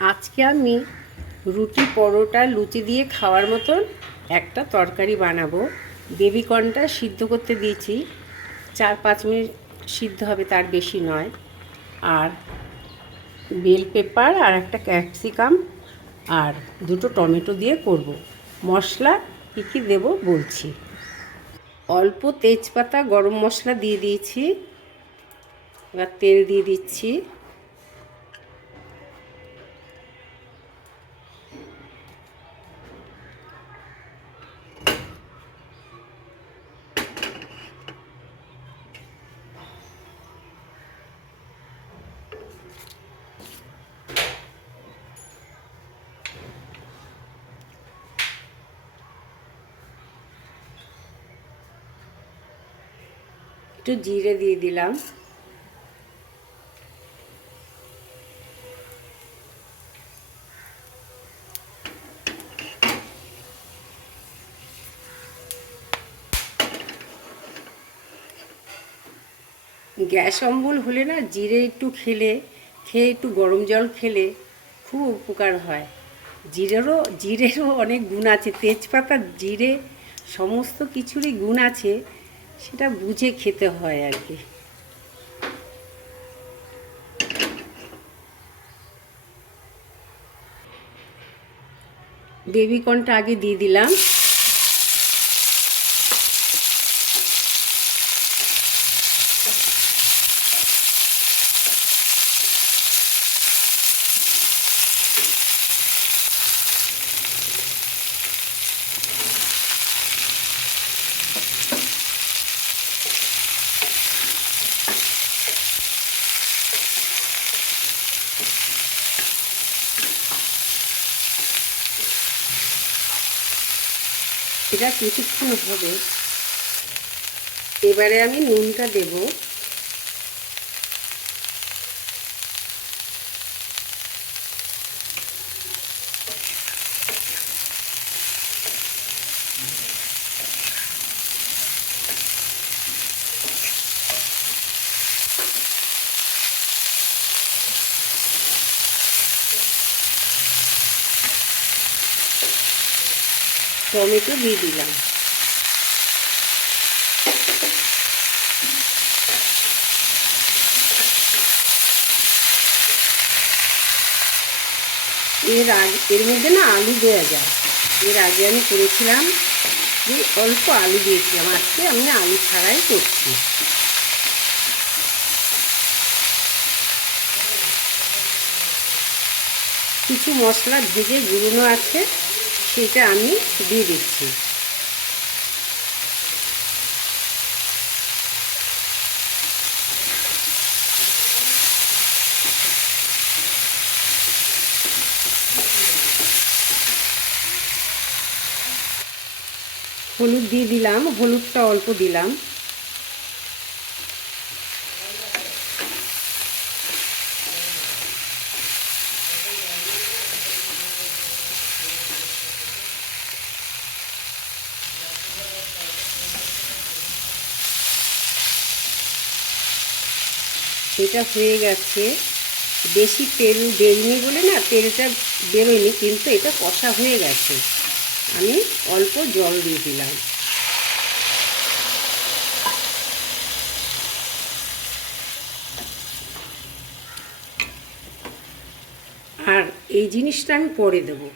আজকে আমি রুটি পরোটা লুচি দিয়ে খাওয়ার মতন একটা তরকারি বানাবো। বেবিকর্নটা সিদ্ধ করতে দিয়েছি। চার পাঁচ মিনিট সিদ্ধ হবে, তার বেশি নয়। আর বেল পেপার আর একটা ক্যাপসিকাম আর দুটো টমেটো দিয়ে করব। মশলা কী কী দেবো বলছি। অল্প তেজপাতা, গরম মশলা দিয়ে দিয়েছি। এবার তেল দিয়ে দিচ্ছি। একটু জিরে দিয়ে দিলাম। গ্যাস অম্বল হলে না জিরে একটু খেলে, খেয়ে একটু গরম জল খেলে খুব উপকার হয়। জিরেরও জিরেরও অনেক গুণ আছে। তেজপাতা জিরে সমস্ত কিছুরই গুণ আছে। সেটা বুঝে খেতে হয় আর কি। বেবিকর্নটা আগে দিয়ে দিলাম। এটা কিছুক্ষণ হবে। এবারে আমি নুনটা দেব। টমেটো দিয়ে দিলাম। এর আগে এর মধ্যে না আলু দেওয়া যায়। এর আগে আমি করেছিলাম যে অল্প আলু দিয়েছিলাম। আজকে আমি আলু ছাড়াই করছি। কিছু মশলা ভেজে গুঁড়োনো আছে। সেটা আমি দিয়ে দিচ্ছি। হলুদ দিয়ে দিলাম হলুদটা অল্প দিলাম। এটা হয়ে গেছে। বেশি তেল বেরোনি বলে না, তেলটা বেরোয়নি, কিন্তু এটা কষা হয়ে গেছে। আমি অল্প জল দিয়ে দিলাম। আর এই জিনিসটা আমি পরে দেবো।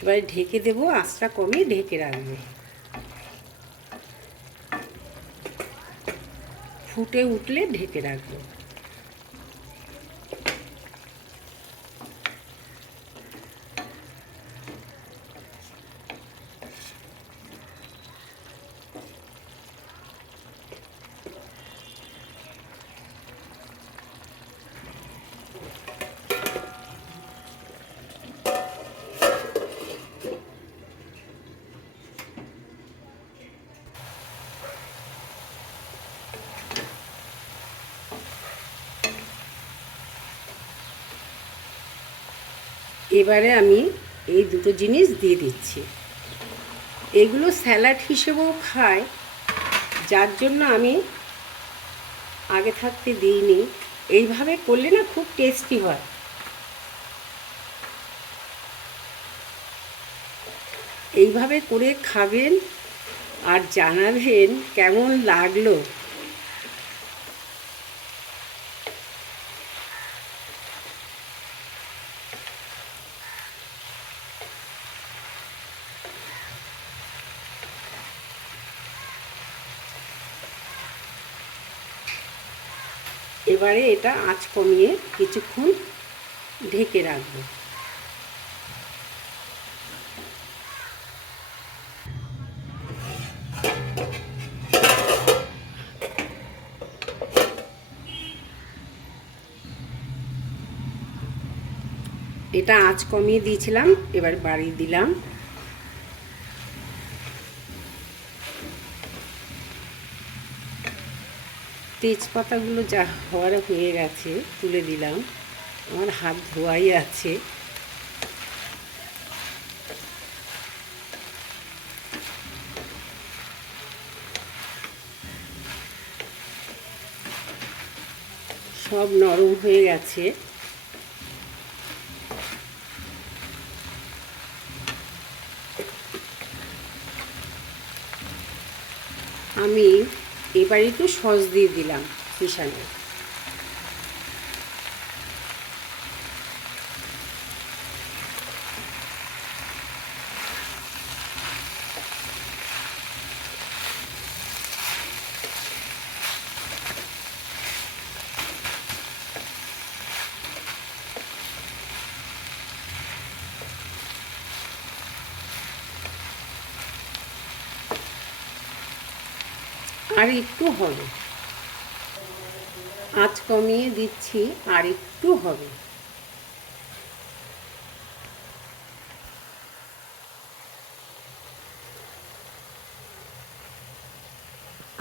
এবারে ঢেকে দেবো আঁচটা কমিয়ে ঢেকে রাখবে। ফুটে উঠলে ঢেকে রাখব। এবারে আমি এই দুটো জিনিস দিয়ে দিচ্ছি। এগুলো স্যালাড হিসেবেও খায়, যার জন্য আমি আগে থাকতে দিইনি। এইভাবে করলে না খুব টেস্টি হয়। এইভাবে করে খাবেন আর জানাবেন কেমন লাগল। এবারে এটা আঁচ কমিয়ে কিছুক্ষণ ঢেকে রাখব। এটা আঁচ কমিয়ে দিয়েছিলাম এবার বাড়িয়ে দিলাম। তেজপাতাগুলো যা হওয়ার হয়ে গেছে, তুলে দিলাম। আমার হাত ধোয়াই আছে। সব নরম হয়ে গেছে। আমি এবার একটু সস দিয়ে দিলাম মিশানো আর একটু হবে। আঁচ কমিয়ে দিচ্ছি, আর একটু হবে।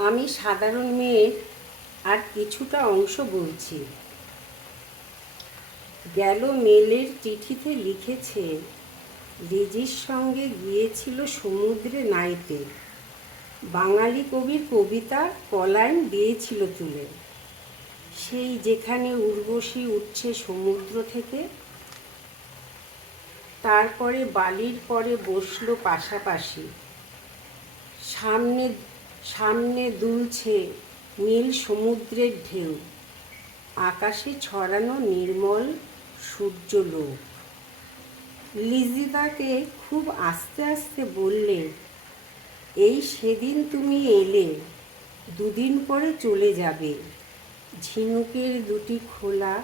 আমি সাধারণ মেয়ের আর কিছুটা অংশ বলছি। গেল মেলের চিঠিতে লিখেছে লিজির সঙ্গে গিয়েছিল সমুদ্রে নাইতে বাঙালি কবির কবিতা কলাইন দিয়েছিল তুলে সেই যেখানে উর্বশী উঠছে সমুদ্র থেকে, তারপরে বালির পরে বসল পাশাপাশি। সামনে সামনে দুলছে নীল সমুদ্রের ঢেউ, আকাশে ছড়ানো নির্মল সূর্যলোক লিজিদাকে খুব আস্তে আস্তে বললে এই সেদিন তুমি এলে, দুদিন পরে চলে যাবে। ঝিনুকের দুটি খোলা,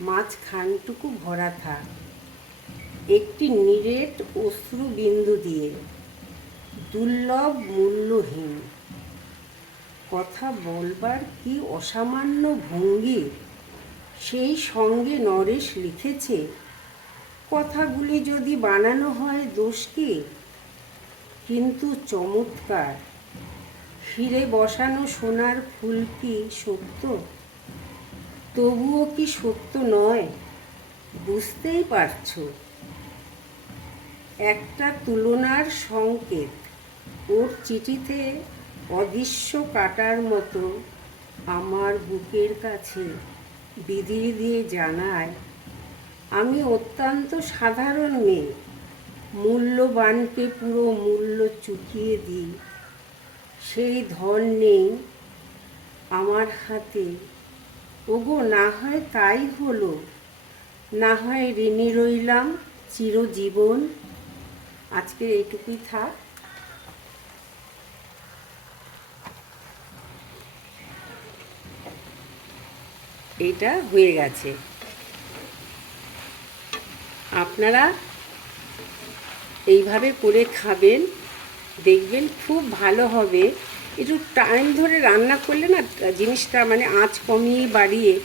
মাঝখানটুকু ভরা থাক। একটি নিরেট অশ্রু বিন্দু দিয়ে, দুর্লভ মূল্যহীন। কথা বলবার কি অসামান্য ভঙ্গি? সেই সঙ্গে নরেশ লিখেছে, কথাগুলি যদি বানানো হয় দোষ কি? কিন্তু চমৎকার। ফিরে বসানো সোনার ফুল কি সত্য? তবুও কি সত্য নয়? বুঝতেই পারছ। একটা তুলনার সংকেত। ওর চিঠিতে অদৃশ্য কাটার মতো আমার বুকের কাছে বিধির দিয়ে জানায়, আমি অত্যন্ত সাধারণ মেয়ে। মূল্যবানকে পুরো মূল্য চুকিয়ে দিই। সেই ধন নেই আমার হাতে। ওগো, না হয় তাই হলো। না হয় ঋণী রইলাম চিরজীবন। আজকে এইটুকুই থাক। এইটা হয়ে গেছে। আপনারা এইভাবে করে খাবেন, দেখবেন খুব ভালো হবে। একটু টাইম ধরে রান্না করলে না, জিনিসটা মানে আঁচ কমিয়ে বাড়িয়ে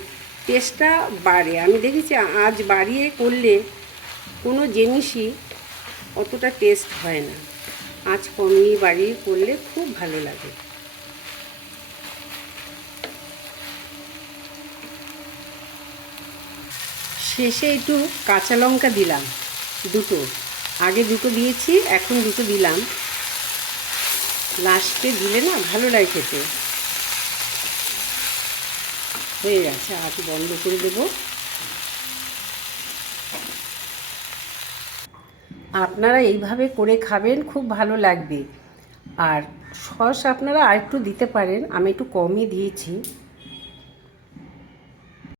টেস্টটা বাড়ে। আমি দেখেছি আঁচ বাড়িয়ে করলে কোনো জিনিসই অতটা টেস্ট হয় না। আঁচ কমিয়ে বাড়িয়ে করলে খুব ভালো লাগে। শেষে একটু কাঁচা লঙ্কা দিলাম, দুটো। আগে দুটো দিয়েছি, এখন দুটো দিলাম। লাস্টে দিলে না ভালো লাগে খেতে। হয়ে গেছে আজ বন্ধ করে দেবো। আপনারা এইভাবে করে খাবেন, খুব ভালো লাগবে। আর সস আপনারা আর একটু দিতে পারেন, আমি একটু কমই দিয়েছি।